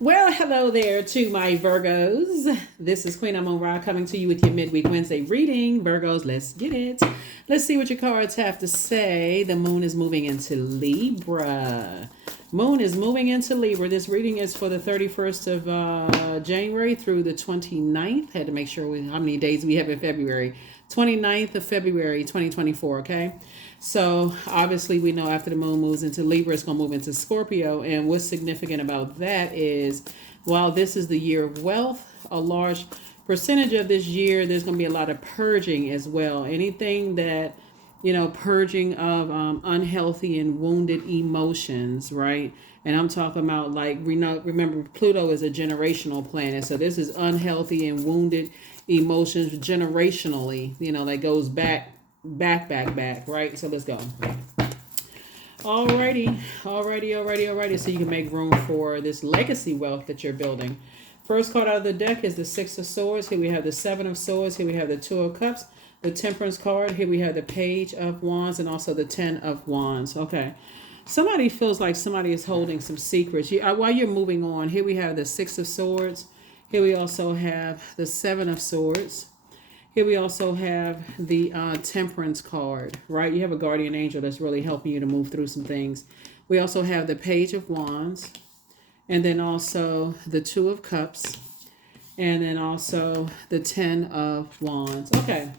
Well, hello there to my Virgos. This is Queen Amun Ra coming to you with your midweek Wednesday reading. Virgos, let's get it. Let's see what your cards have to say. The moon is moving into Libra. Moon is moving into Libra. This reading is for the 31st of January through the 29th. Had to make sure how many days we have in February. 29th of February 2024, okay? So obviously we know after the moon moves into Libra, it's going to move into Scorpio. And what's significant about that is while this is the year of wealth, a large percentage of this year, there's going to be a lot of purging as well. Anything that, purging of unhealthy and wounded emotions, right? And I'm talking about remember Pluto is a generational planet. So this is unhealthy and wounded emotions generationally, that goes back, right? So let's go. Alrighty. So you can make room for this legacy wealth that you're building. First card out of the deck is the Six of Swords. Here we have the Seven of Swords. Here we have the Two of Cups, the Temperance card. Here we have the Page of Wands and also the Ten of Wands. Okay. Somebody feels like somebody is holding some secrets. While you're moving on, here we have the Six of Swords. Here we also have the Seven of Swords. Here we also have the Temperance card, right? You have a guardian angel that's really helping you to move through some things. We also have the Page of Wands. And then also the Two of Cups. And then also the Ten of Wands. Okay.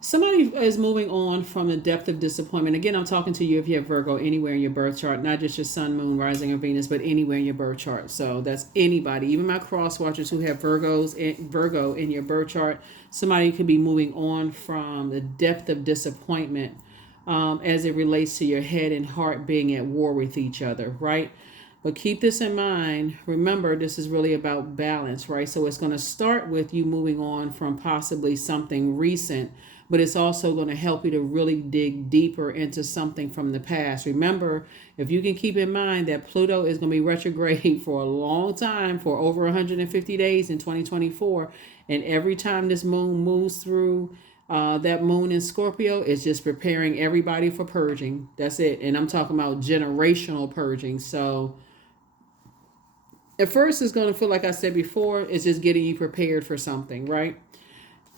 Somebody is moving on from the depth of disappointment. Again, I'm talking to you if you have Virgo anywhere in your birth chart, not just your sun, moon, rising, or Venus, but anywhere in your birth chart. So that's anybody, even my cross watchers who have Virgo in your birth chart. Somebody could be moving on from the depth of disappointment as it relates to your head and heart being at war with each other, right? But keep this in mind. Remember, this is really about balance, right? So it's going to start with you moving on from possibly something recent, but it's also going to help you to really dig deeper into something from the past. Remember, if you can keep in mind that Pluto is going to be retrograde for a long time, for over 150 days in 2024, and every time this moon moves through that moon in Scorpio, is just preparing everybody for purging. That's it. And I'm talking about generational purging. So at first it's going to feel like I said before, it's just getting you prepared for something, right?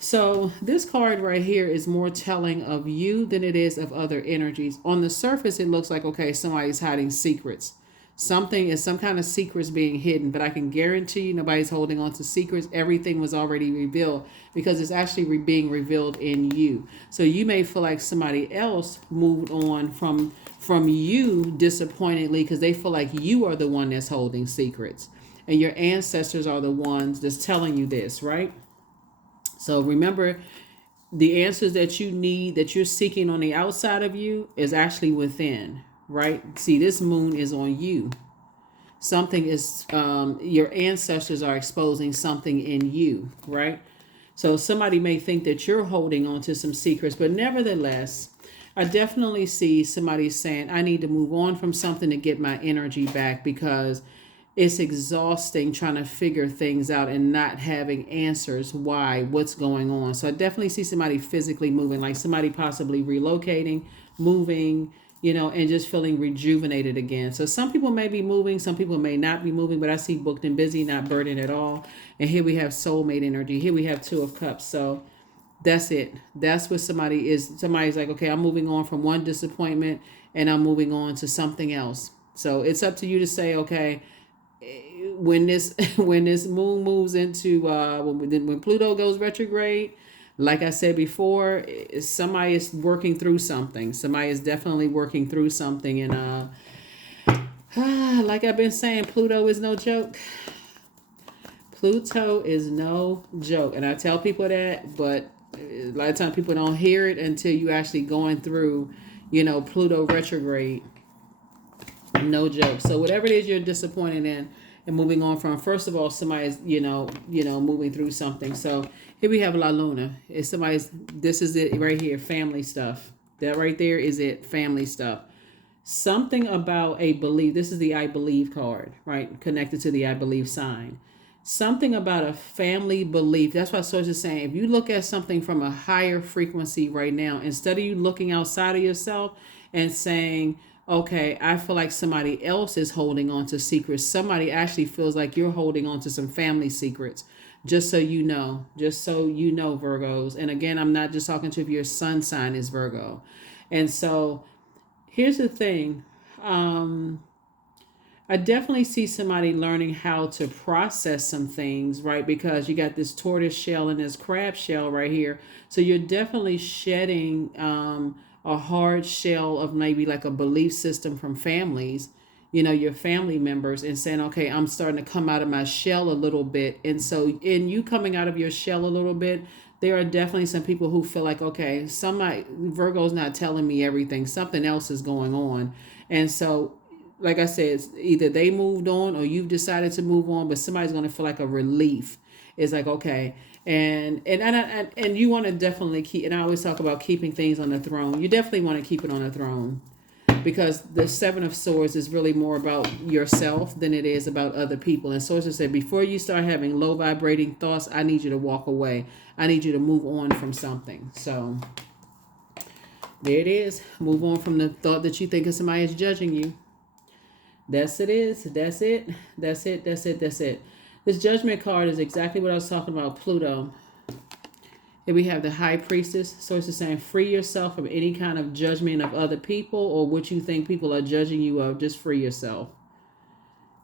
So this card right here is more telling of you than it is of other energies. On the surface, it looks like, okay, somebody's hiding secrets. Some kind of secrets being hidden, but I can guarantee you nobody's holding on to secrets. Everything was already revealed because it's actually being revealed in you. So you may feel like somebody else moved on from you disappointedly because they feel like you are the one that's holding secrets. And your ancestors are the ones that's telling you this, right? So remember, the answers that you need, that you're seeking on the outside of you, is actually within, right? See, this moon is on you. Something is, your ancestors are exposing something in you, right? So somebody may think that you're holding on to some secrets, but nevertheless, I definitely see somebody saying, I need to move on from something to get my energy back because it's exhausting trying to figure things out and not having answers why, what's going on. So I definitely see somebody physically moving, like somebody possibly relocating, moving, and just feeling rejuvenated again. So some people may be moving, some people may not be moving, but I see booked and busy, not burdened at all. And here we have soulmate energy. Here we have Two of Cups. So that's it. That's what somebody is. Somebody's like, okay, I'm moving on from one disappointment and I'm moving on to something else. So it's up to you to say, okay, when this moon moves into when Pluto goes retrograde, like I said before, somebody is working through something. Somebody is definitely working through something, and like I've been saying, Pluto is no joke. Pluto is no joke, and I tell people that, but a lot of times people don't hear it until you actually going through, Pluto retrograde. No joke. So whatever it is you're disappointed in and moving on from, first of all, somebody's, moving through something. So here we have La Luna. This is it right here, family stuff. That right there is it, family stuff. Something about a belief. This is the I believe card, right? Connected to the I believe sign. Something about a family belief. That's why Source is saying, if you look at something from a higher frequency right now, instead of you looking outside of yourself and saying, okay, I feel like somebody else is holding on to secrets. Somebody actually feels like you're holding on to some family secrets. Just so you know, Virgos. And again, I'm not just talking to if your sun sign is Virgo. And so here's the thing. Um, I definitely see somebody learning how to process some things, right? Because you got this tortoise shell and this crab shell right here. So you're definitely shedding a hard shell of maybe like a belief system from families, your family members, and saying, okay, I'm starting to come out of my shell a little bit. And so, in you coming out of your shell a little bit, there are definitely some people who feel like, okay, somebody, Virgo's not telling me everything, something else is going on. And so, like I said, either they moved on or you've decided to move on, but somebody's going to feel like a relief. It's like, okay. And you want to definitely keep, and I always talk about keeping things on the throne. You definitely want to keep it on the throne, because the Seven of Swords is really more about yourself than it is about other people. And Swords said, before you start having low vibrating thoughts, I need you to walk away. I need you to move on from something. So there it is. Move on from the thought that you think of somebody is judging you. That's it is. That's it. That's it. That's it. That's it. This Judgment card is exactly what I was talking about, Pluto. Here we have the High Priestess. So it's saying, free yourself from any kind of judgment of other people or what you think people are judging you of. Just free yourself.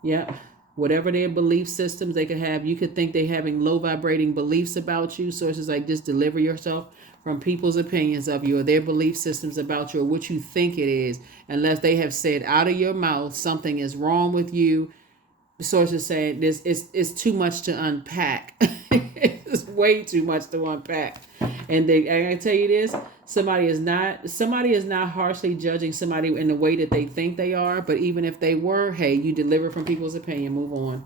Yep. Whatever their belief systems they could have, you could think they're having low vibrating beliefs about you. So it's just like, just deliver yourself from people's opinions of you or their belief systems about you or what you think it is, unless they have said out of your mouth something is wrong with you. The source is saying this is too much to unpack. It's way too much to unpack. And I tell you this, somebody is not harshly judging somebody in the way that they think they are, but even if they were, hey, you deliver from people's opinion, move on.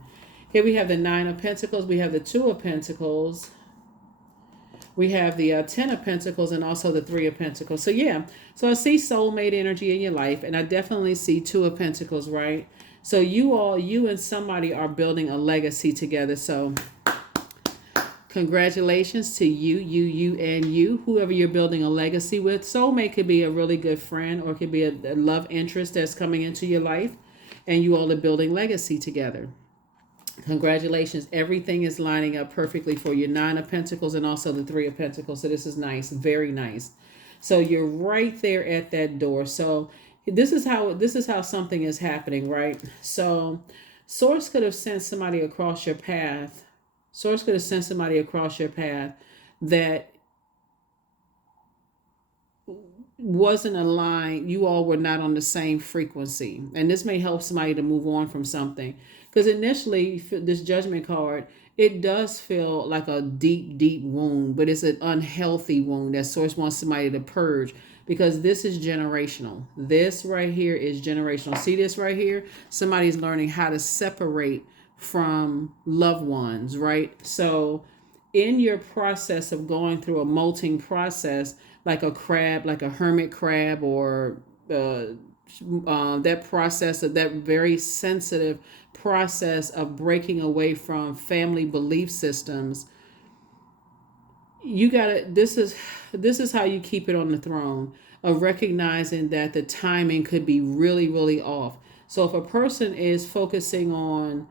Here we have the Nine of Pentacles, we have the Two of Pentacles, we have the Ten of Pentacles, and also the Three of Pentacles. So yeah, so I see soulmate energy in your life, and I definitely see Two of Pentacles, right? So you and somebody are building a legacy together. So congratulations to you, and you, whoever you're building a legacy with. Soulmate could be a really good friend or could be a love interest that's coming into your life, and you all are building legacy together. Congratulations. Everything is lining up perfectly for your Nine of Pentacles and also the Three of Pentacles. So this is nice, very nice. So you're right there at that door. So this is how something is happening, right? So Source could have sent somebody across your path. Source could have sent somebody across your path that wasn't aligned. You all were not on the same frequency. And this may help somebody to move on from something. Because initially, this Judgment card, it does feel like a deep, deep wound, but it's an unhealthy wound that Source wants somebody to purge, because this is generational. This right here is generational. See this right here? Somebody's learning how to separate from loved ones, right? So in your process of going through a molting process, like a crab, like a hermit crab, or that process of that very sensitive process of breaking away from family belief systems, you gotta, this is how you keep it on the throne, of recognizing that the timing could be really, really off. So if a person is focusing on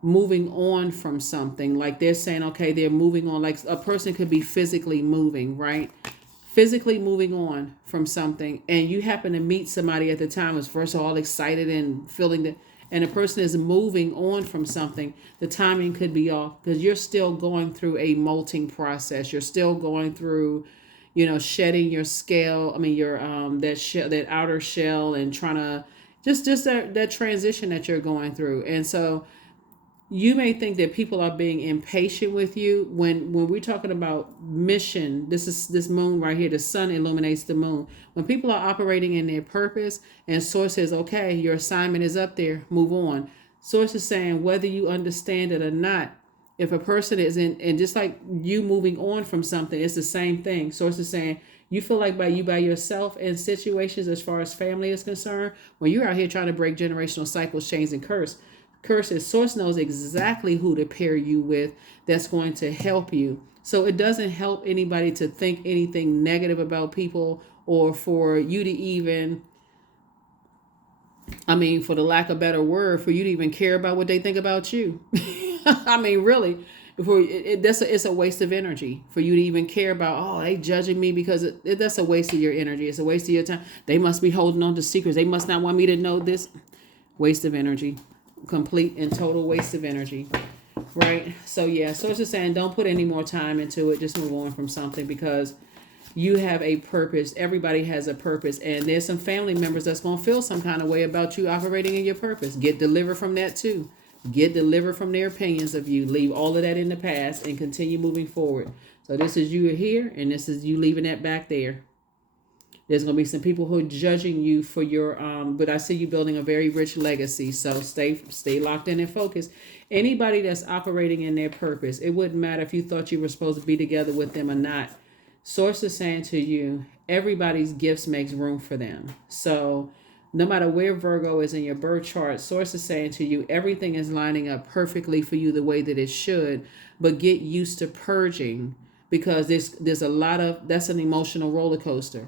moving on from something, like they're saying, okay, they're moving on, like a person could be physically moving, right? Physically moving on from something, and you happen to meet somebody at the time who's first of all excited and feeling that, and a person is moving on from something, the timing could be off because you're still going through a molting process. You're still going through, shedding your scale. I mean, your that outer shell, and trying to just that transition that you're going through. And so you may think that people are being impatient with you when we're talking about mission. This moon right here, the sun illuminates the moon. When people are operating in their purpose, and Source says, okay, your assignment is up there, move on. Source is saying, whether you understand it or not, if a person is in, and just like you moving on from something, it's the same thing. Source is saying, you feel like by yourself in situations as far as family is concerned, when you're out here trying to break generational cycles, chains, and curses, Source knows exactly who to pair you with that's going to help you. So it doesn't help anybody to think anything negative about people, or for you to even I mean, for the lack of a better word, for you to even care about what they think about you. I mean, really, it's a waste of energy for you to even care about. Oh, they judging me because that's a waste of your energy. It's a waste of your time. They must be holding on to secrets. They must not want me to know this. Waste of energy, complete and total waste of energy. Right. So yeah. So it's just saying, don't put any more time into it. Just move on from something because you have a purpose. Everybody has a purpose, and there's some family members that's going to feel some kind of way about you operating in your purpose. Get delivered from that too. Get delivered from their opinions of you. Leave all of that in the past and continue moving forward. So this is you here, and this is you leaving that back there. There's going to be some people who are judging you for your but I see you building a very rich legacy. So stay locked in and focused. Anybody that's operating in their purpose, it wouldn't matter if you thought you were supposed to be together with them or not. Source is saying to you, everybody's gifts makes room for them. So no matter where Virgo is in your birth chart, Source is saying to you, everything is lining up perfectly for you the way that it should. But get used to purging, because there's a lot of, that's an emotional roller coaster.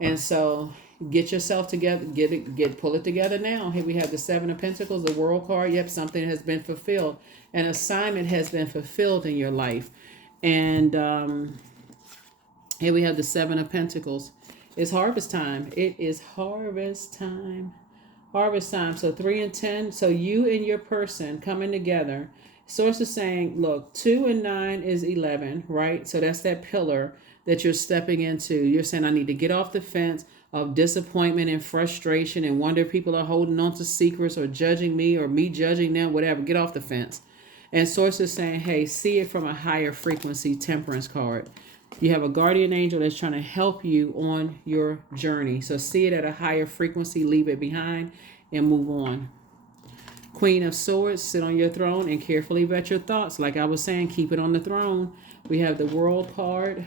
And so get yourself together, pull it together now. Here we have the Seven of Pentacles, the World card. Yep, something has been fulfilled. An assignment has been fulfilled in your life. And here we have the Seven of Pentacles. It's harvest time. It is harvest time. Harvest time. So 3 and 10. So you and your person coming together. Source is saying, look, 2 and 9 is 11, right? So that's that pillar that you're stepping into. You're saying, I need to get off the fence of disappointment and frustration and wonder if people are holding on to secrets or judging me or me judging them, whatever. Get off the fence. And Source is saying, hey, see it from a higher frequency. Temperance card. You have a guardian angel that's trying to help you on your journey. So see it at a higher frequency, leave it behind, and move on. Queen of Swords, sit on your throne and carefully vet your thoughts. Like I was saying, keep it on the throne. We have the World card.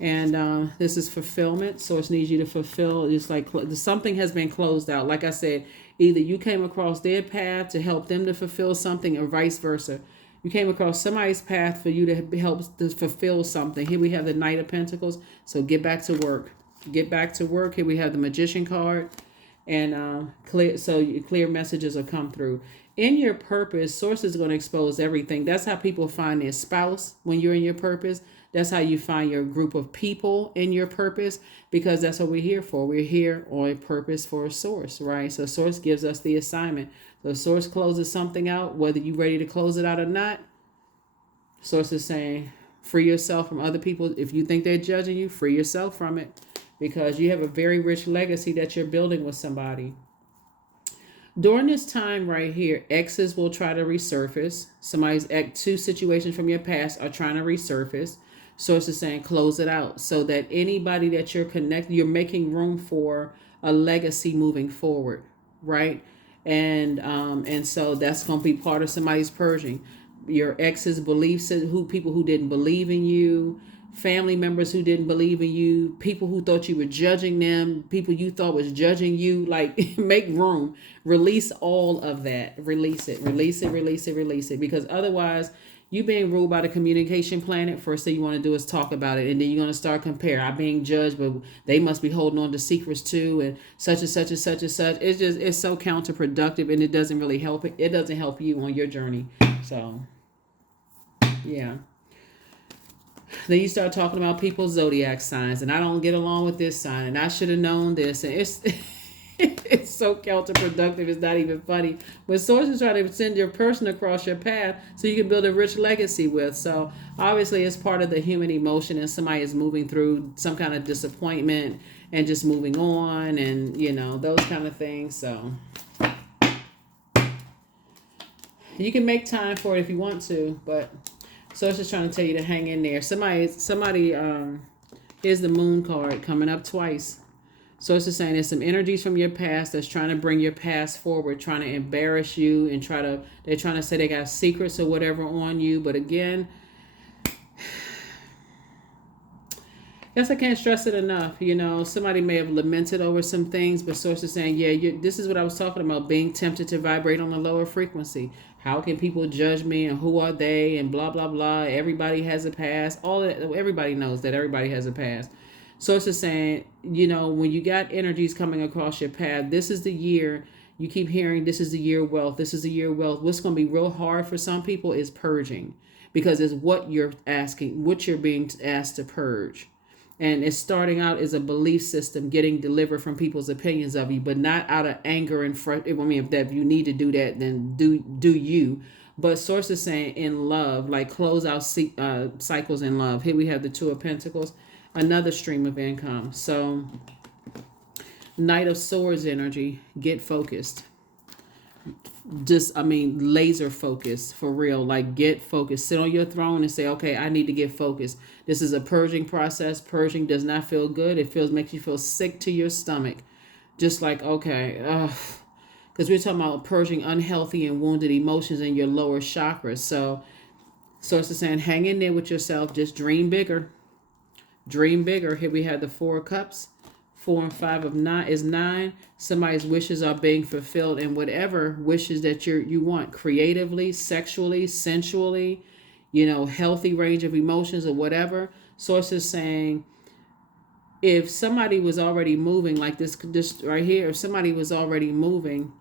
And this is fulfillment. Source needs you to fulfill. It's like something has been closed out. Like I said, either you came across their path to help them to fulfill something, or vice versa. You came across somebody's path for you to help to fulfill something. Here we have the Knight of Pentacles. So get back to work. Get back to work. Here we have the Magician card. And clear messages will come through. In your purpose, Source is going to expose everything. That's how people find their spouse when you're in your purpose. That's how you find your group of people in your purpose, because that's what we're here for. We're here on purpose for a Source, right? So Source gives us the assignment. So Source closes something out, whether you're ready to close it out or not. Source is saying, free yourself from other people. If you think they're judging you, free yourself from it, because you have a very rich legacy that you're building with somebody. During this time right here, exes will try to resurface. Somebody's two situations from your past are trying to resurface. Source is saying, close it out, so that anybody that you're connected, you're making room for a legacy moving forward, right? And so that's going to be part of somebody's purging. Your ex's beliefs, people who didn't believe in you, family members who didn't believe in you, people who thought you were judging them, people you thought was judging you. Like, make room, release all of that, release it, because otherwise you being ruled by the communication planet. First thing you want to do is talk about it, and then you're going to start compare. I'm being judged, but they must be holding on to secrets too, and such and such and such and such. It's so counterproductive, and it doesn't really help. It doesn't help you on your journey. So yeah. Then you start talking about people's zodiac signs, and I don't get along with this sign, and I should have known this, and it's it's so counterproductive. It's not even funny. But Source is trying to send your person across your path so you can build a rich legacy with. So obviously it's part of the human emotion, and somebody is moving through some kind of disappointment and just moving on, and those kind of things. So you can make time for it if you want to, but Source is trying to tell you to hang in there. Somebody, here's the Moon card coming up twice. Source is saying there's some energies from your past that's trying to bring your past forward, trying to embarrass you, and they're trying to say they got secrets or whatever on you. But again, guess I can't stress it enough. Somebody may have lamented over some things, but Source is saying, this is what I was talking about, being tempted to vibrate on a lower frequency. How can people judge me, and who are they, and blah, blah, blah. Everybody has a past. All that, everybody knows that everybody has a past. Source is saying, you know, when you got energies coming across your path, this is the year. You keep hearing this is the year of wealth. This is the year of wealth. What's going to be real hard for some people is purging, because it's what you're asking, what you're being asked to purge. And it's starting out as a belief system getting delivered from people's opinions of you, but not out of anger and I mean, if you need to do that, then do you. But source is saying in love, like close out cycles in love. Here we have the Two of Pentacles, another stream of income. So Knight of Swords energy, get focused. Just, I mean, laser focused for real. Like, get focused. Sit on your throne and say, okay, I need to get focused. This is a purging process. Purging does not feel good. It makes you feel sick to your stomach. Just like, okay, because we're talking about purging unhealthy and wounded emotions in your lower chakras. So Source is saying, hang in there with yourself. Just dream bigger. Dream bigger. Here we have the Four of Cups. 4 and 5 of 9 is 9. Somebody's wishes are being fulfilled, and whatever wishes that you want, creatively, sexually, sensually, you know, healthy range of emotions or whatever. Source is saying, if somebody was already moving, like this right here, if somebody was already moving,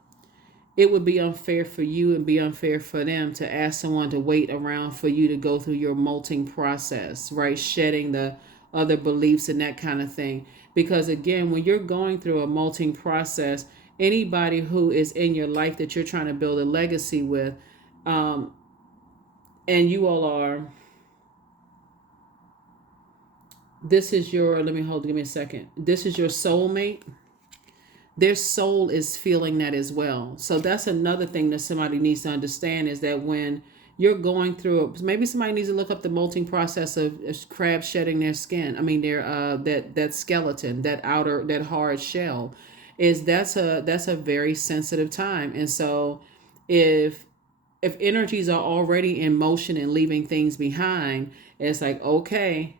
it would be unfair for you and be unfair for them to ask someone to wait around for you to go through your molting process, right? Shedding the other beliefs and that kind of thing. Because again, when you're going through a molting process, anybody who is in your life that you're trying to build a legacy with, and you all are, this is your, let me hold, give me a second. This is your soulmate. Their soul is feeling that as well. So that's another thing that somebody needs to understand, is that when you're going through maybe somebody needs to look up the molting process of crabs shedding their skin. I mean, their that skeleton, that hard shell, that's a very sensitive time. And so if energies are already in motion and leaving things behind, it's like, okay,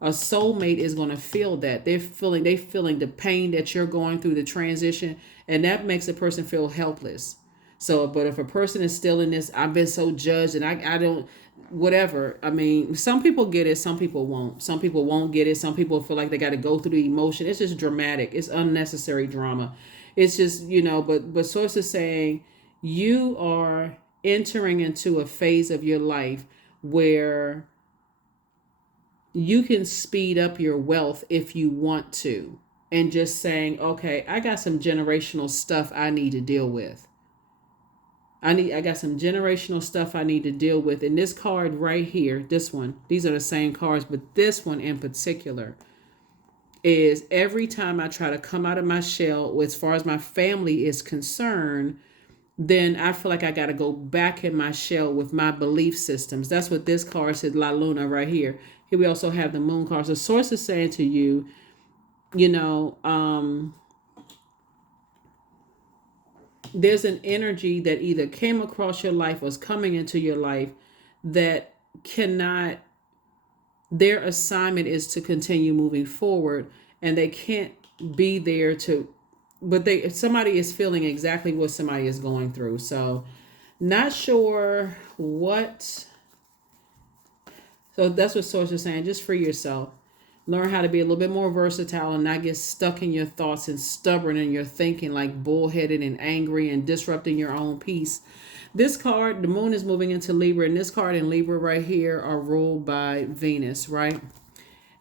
a soulmate is going to feel that. They're feeling the pain that you're going through, the transition, and that makes a person feel helpless. So, but if a person is still in this, I've been so judged and I don't, whatever. I mean, some people get it, some people won't. Some people won't get it. Some people feel like they got to go through the emotion. It's just dramatic. It's unnecessary drama. It's just, you know, but Source is saying you are entering into a phase of your life where you can speed up your wealth if you want to. And just saying, okay, I got some generational stuff I need to deal with. I got some generational stuff I need to deal with. And this card right here, this one, these are the same cards, but this one in particular is every time I try to come out of my shell, as far as my family is concerned, then I feel like I got to go back in my shell with my belief systems. That's what this card says, La Luna right here. Here we also have the Moon card. So Source is saying to you, you know, there's an energy that either came across your life or is coming into your life that cannot, their assignment is to continue moving forward, and they can't be there to, but somebody is feeling exactly what somebody is going through. So not sure what, so that's what Source is saying. Just free yourself. Learn how to be a little bit more versatile and not get stuck in your thoughts and stubborn in your thinking, like bullheaded and angry and disrupting your own peace. This card, the Moon is moving into Libra, and this card in Libra right here are ruled by Venus, right?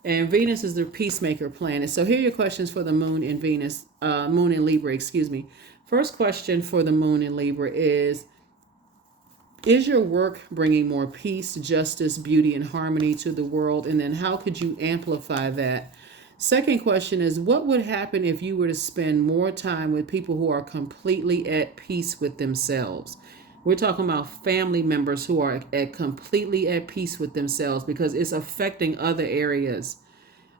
And Venus is the peacemaker planet. So here are your questions for the Moon in Venus, Moon in Libra, excuse me. First question for the Moon in Libra is your work bringing more peace, justice, beauty, and harmony to the world? And then how could you amplify that? Second question is, what would happen if you were to spend more time with people who are completely at peace with themselves? We're talking about family members who are completely at peace with themselves, because it's affecting other areas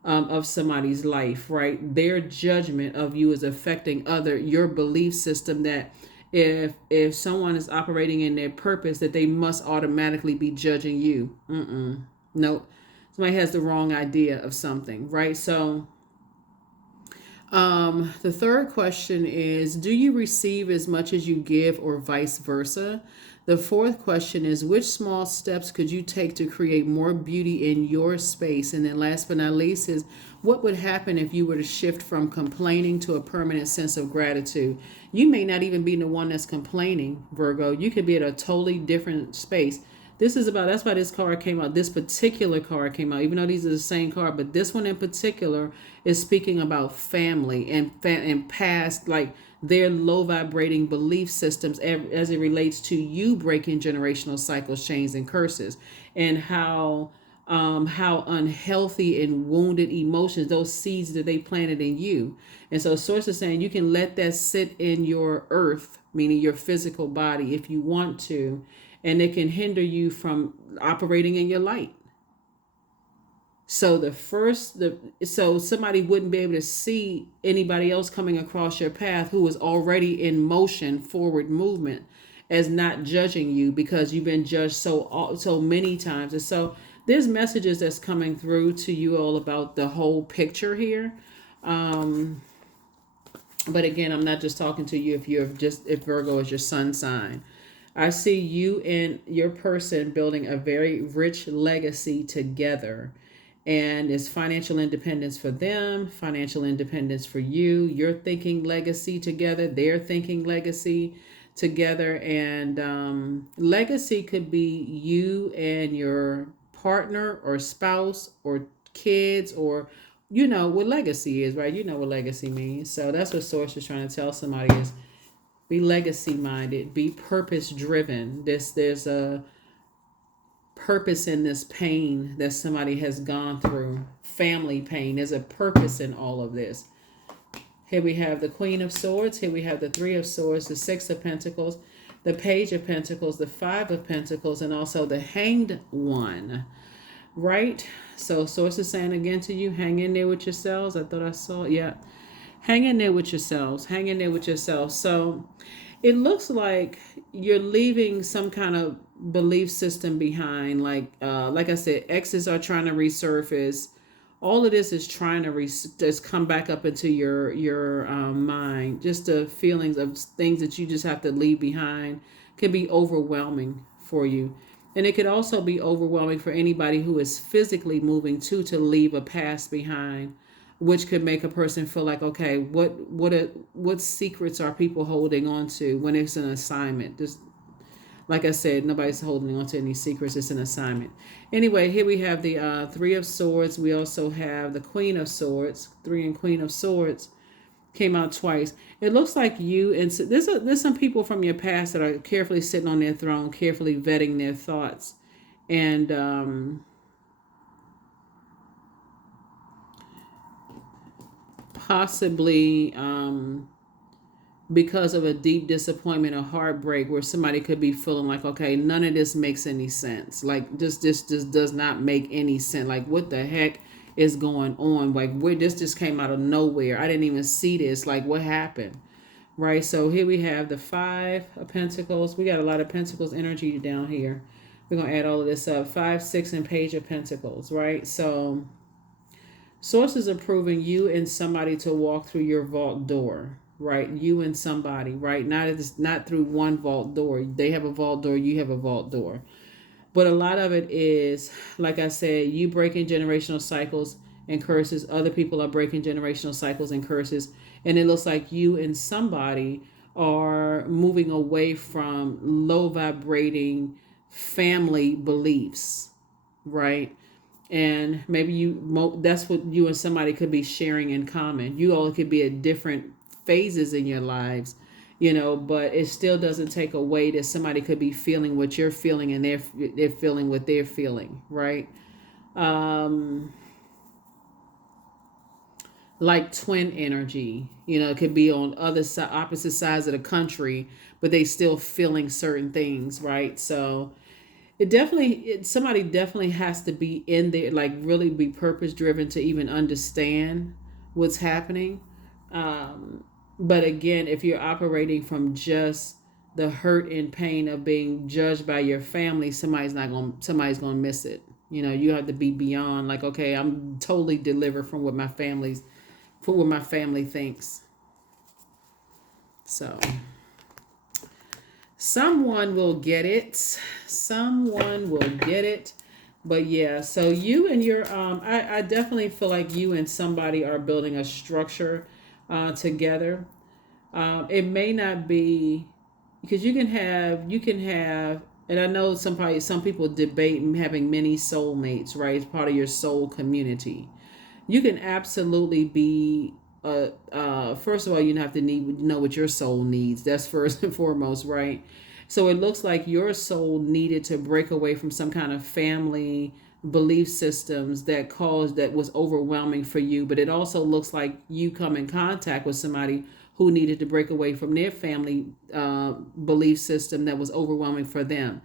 of somebody's life, right? Their judgment of you is affecting your belief system, that if someone is operating in their purpose, that they must automatically be judging you. Nope. Somebody has the wrong idea of something, right? So The third question is, do you receive as much as you give or vice versa? The fourth question is, which small steps could you take to create more beauty in your space? And then last but not least is, what would happen if you were to shift from complaining to a permanent sense of gratitude? You may not even be the one that's complaining, Virgo. You could be at a totally different space. This is about, that's why this card came out. This particular card came out, even though these are the same card, but this one in particular is speaking about family and past, like their low vibrating belief systems as it relates to you breaking generational cycles, chains, and curses, and how unhealthy and wounded emotions, those seeds that they planted in you. And so source is saying you can let that sit in your earth, meaning your physical body, if you want to, and it can hinder you from operating in your light. So so somebody wouldn't be able to see anybody else coming across your path who is already in motion, forward movement, as not judging you because you've been judged so many times. And so there's messages that's coming through to you all about the whole picture here. But again, I'm not just talking to you if Virgo is your sun sign. I see you and your person building a very rich legacy together. And it's financial independence for them, financial independence for you. You're thinking legacy together, they're thinking legacy together. And legacy could be you and your partner or spouse or kids, or you know what legacy is, right? You know what legacy means. So that's what Source is trying to tell somebody is, be legacy minded, be purpose driven. There's a purpose in this pain that somebody has gone through. Family pain. There's a purpose in all of this. Here we have the Queen of Swords. Here we have the Three of Swords, the Six of Pentacles, the Page of Pentacles, the Five of Pentacles, and also the Hanged One. Right? So Source is saying again to you, hang in there with yourselves. I thought I saw, yeah. Hang in there with yourselves. Hang in there with yourselves. So it looks like you're leaving some kind of belief system behind. Like I said, exes are trying to resurface. All of this is trying to just come back up into your mind. Just the feelings of things that you just have to leave behind can be overwhelming for you. And it could also be overwhelming for anybody who is physically moving to leave a past behind, which could make a person feel like, okay, what secrets are people holding on to when it's an assignment? Just like I said, nobody's holding on to any secrets. It's an assignment. Anyway, here we have the Three of Swords. We also have the Queen of Swords. Three and Queen of Swords came out twice. It looks like you and there's some people from your past that are carefully sitting on their throne, carefully vetting their thoughts, and possibly because of a deep disappointment or heartbreak where somebody could be feeling like, okay, none of this makes any sense. Like this just does not make any sense. Like what the heck is going on? Like where this just came out of nowhere. I didn't even see this. Like what happened? Right? So here we have the Five of Pentacles. We got a lot of Pentacles energy down here. We're going to add all of this up. 5, 6, and Page of Pentacles, right? So sources are proving you and somebody to walk through your vault door, right? You and somebody, right? Not through one vault door. They have a vault door, you have a vault door. But a lot of it is, like I said, you breaking generational cycles and curses. Other people are breaking generational cycles and curses. And it looks like you and somebody are moving away from low vibrating family beliefs, right? And maybe that's what you and somebody could be sharing in common. You all could be at different phases in your lives, but it still doesn't take away that somebody could be feeling what you're feeling and they're feeling what they're feeling, right? Like twin energy, it could be on opposite sides of the country, but they still feeling certain things, right? So somebody definitely has to be in there, like really be purpose driven to even understand what's happening. But again, if you're operating from just the hurt and pain of being judged by your family, somebody's gonna miss it. You have to be beyond like, okay, I'm totally delivered from what my family's for what my family thinks. So someone will get it. Someone will get it. But yeah, so you and your I definitely feel like you and somebody are building a structure together. It may not be because you can have and I know some people debate having many soulmates, right? It's part of your soul community. You can absolutely be first of all, you have to know what your soul needs. That's first and foremost, right? So it looks like your soul needed to break away from some kind of family belief systems that was overwhelming for you, but it also looks like you come in contact with somebody who needed to break away from their family belief system that was overwhelming for them.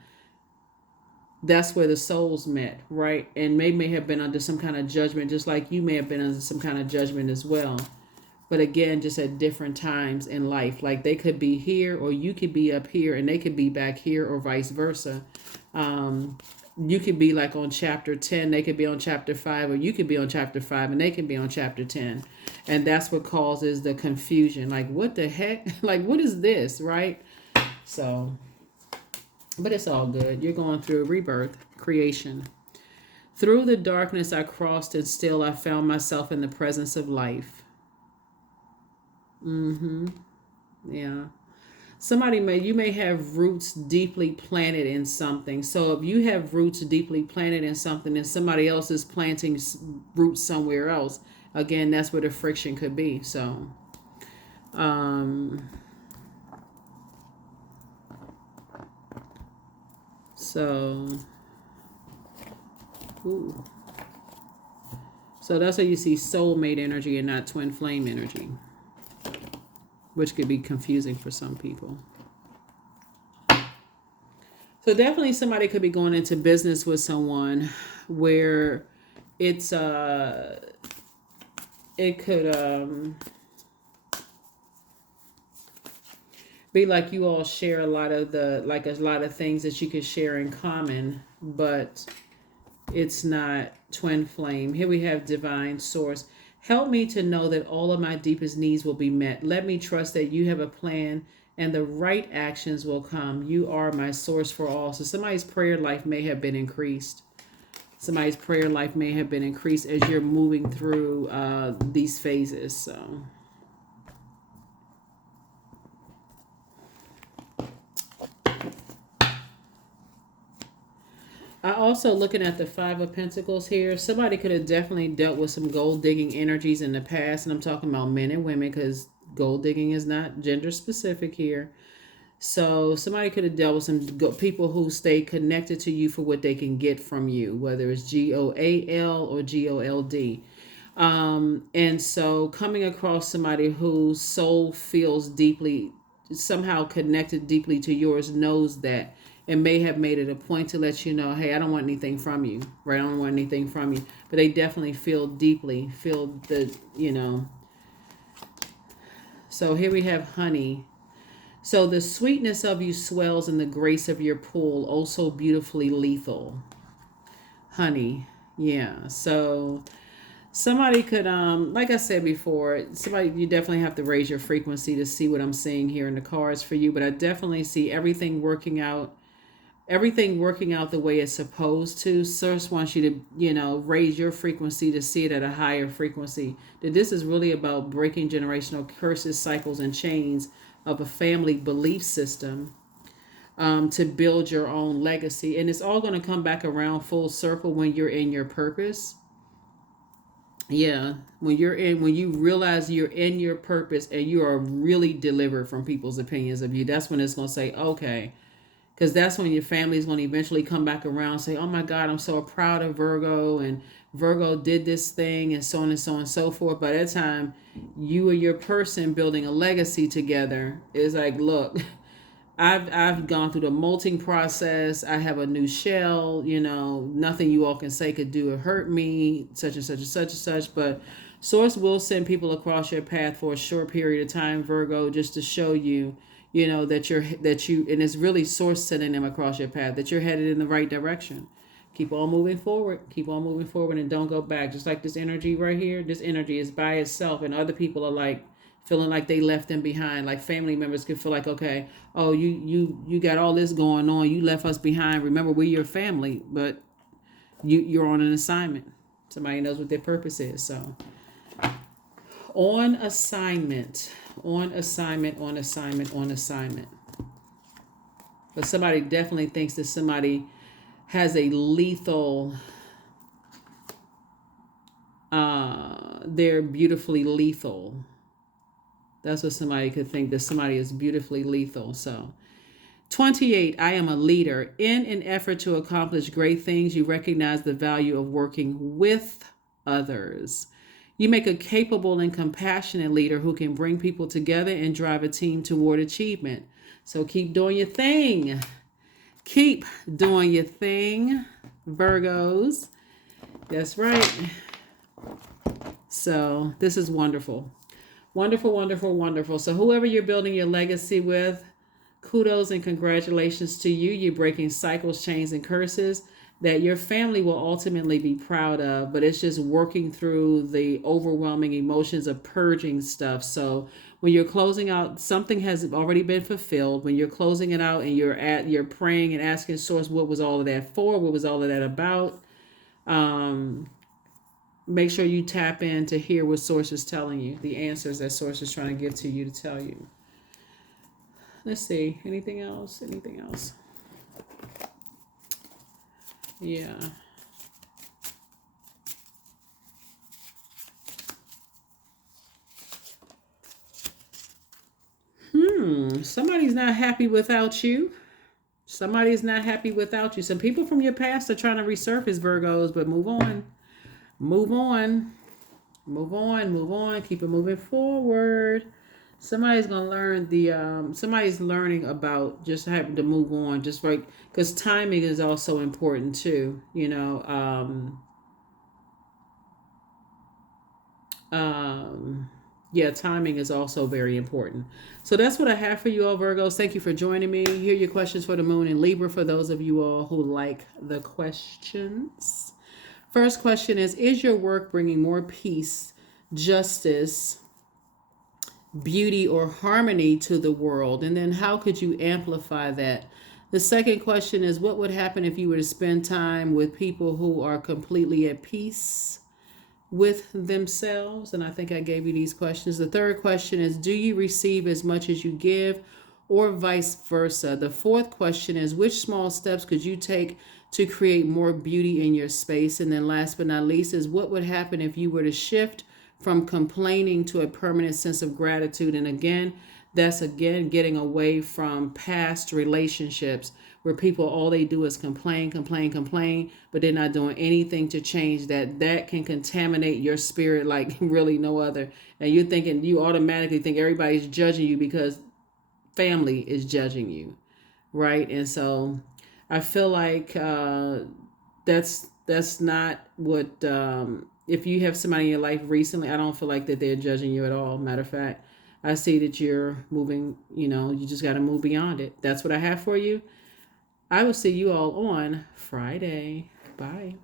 That's where the souls met, right? And may have been under some kind of judgment, just like you may have been under some kind of judgment as well. But again, just at different times in life. Like they could be here or you could be up here and they could be back here or vice versa. You could be like on chapter 10, they could be on chapter 5, or you could be on chapter 5 and they can be on chapter 10. And that's what causes the confusion. Like, what the heck? Like, what is this, right? So, but it's all good. You're going through a rebirth, creation. Through the darkness I crossed and still I found myself in the presence of life. Yeah. You may have roots deeply planted in something. So if you have roots deeply planted in something and somebody else is planting roots somewhere else, again, that's where the friction could be. So, um, so, ooh. So that's why you see soulmate energy and not twin flame energy, which could be confusing for some people. So definitely somebody could be going into business with someone where it's it could be like you all share a lot of things that you could share in common, but it's not twin flame. Here we have divine source. Help me to know that all of my deepest needs will be met. Let me trust that you have a plan and the right actions will come. You are my source for all. So somebody's prayer life may have been increased. Somebody's prayer life may have been increased as you're moving through these phases. So. I also looking at the Five of Pentacles here. Somebody could have definitely dealt with some gold digging energies in the past, and I'm talking about men and women because gold digging is not gender specific here. So somebody could have dealt with some people who stay connected to you for what they can get from you, whether it's GOAL or GOLD. And so coming across somebody whose soul feels deeply, somehow connected deeply to yours, knows that and may have made it a point to let you know, hey, I don't want anything from you, right? I don't want anything from you. But they definitely feel the. So here we have honey. So the sweetness of you swells and the grace of your pool, oh so beautifully lethal. Honey, yeah. So somebody could, like I said before, you definitely have to raise your frequency to see what I'm seeing here in the cards for you. But I definitely see everything working out the way it's supposed to. Source wants you to, raise your frequency to see it at a higher frequency. That this is really about breaking generational curses, cycles, and chains of a family belief system to build your own legacy. And it's all going to come back around full circle when you're in your purpose. Yeah, when you realize you're in your purpose and you are really delivered from people's opinions of you, that's when it's going to say, okay. Because that's when your family is going to eventually come back around and say, oh my God, I'm so proud of Virgo, and Virgo did this thing, and so on and so on and so forth. By that time, you and your person building a legacy together is like, look, I've gone through the molting process. I have a new shell, nothing you all can say could do or hurt me, such and such and such and such. But Source will send people across your path for a short period of time, Virgo, just to show you, and it's really Source sending them across your path, that you're headed in the right direction. Keep on moving forward. Keep on moving forward and don't go back. Just like this energy right here, this energy is by itself, and other people are like feeling like they left them behind. Like family members can feel like, okay, oh, you got all this going on. You left us behind. Remember, we're your family, but you're on an assignment. Somebody knows what their purpose is. So on assignment, on assignment, on assignment, on assignment. But somebody definitely thinks that somebody has a lethal, they're beautifully lethal. That's what somebody could think, that somebody is beautifully lethal. So 28, I am a leader. In an effort to accomplish great things, you recognize the value of working with others. You make a capable and compassionate leader who can bring people together and drive a team toward achievement. So keep doing your thing. Keep doing your thing, Virgos. That's right. So this is wonderful. Wonderful, wonderful, wonderful. So whoever you're building your legacy with, kudos and congratulations to you. You're breaking cycles, chains, and curses that your family will ultimately be proud of. But it's just working through the overwhelming emotions of purging stuff. So when you're closing out, something has already been fulfilled. When you're closing it out and you're praying and asking Source, what was all of that for? What was all of that about? Make sure you tap in to hear what Source is telling you, the answers that Source is trying to give to you to tell you. Let's see. Anything else? Anything else? Yeah. Somebody's not happy without you. Somebody's not happy without you. Some people from your past are trying to resurface, Virgos, but move on. Move on. Move on. Move on. Keep it moving forward. Somebody's gonna learn somebody's learning about just having to move on, just right, because timing is also important too, yeah, timing is also very important. So that's what I have for you all, Virgos. Thank you for joining me. Here are your questions for the moon in Libra, for those of you all who like the questions. First question is your work bringing more peace, justice, beauty, or harmony to the world? And then how could you amplify that? The second question is, what would happen if you were to spend time with people who are completely at peace with themselves? And I think I gave you these questions. The third question is, do you receive as much as you give, or vice versa? The fourth question is, which small steps could you take to create more beauty in your space? And then last but not least is, what would happen if you were to shift from complaining to a permanent sense of gratitude? And again, that's getting away from past relationships where people, all they do is complain, but they're not doing anything to change that. That can contaminate your spirit like really no other. And you automatically think everybody's judging you because family is judging you, right? And so I feel like that's not what, if you have somebody in your life recently, I don't feel like that they're judging you at all. Matter of fact, I see that you're moving, you just got to move beyond it. That's what I have for you. I will see you all on Friday. Bye.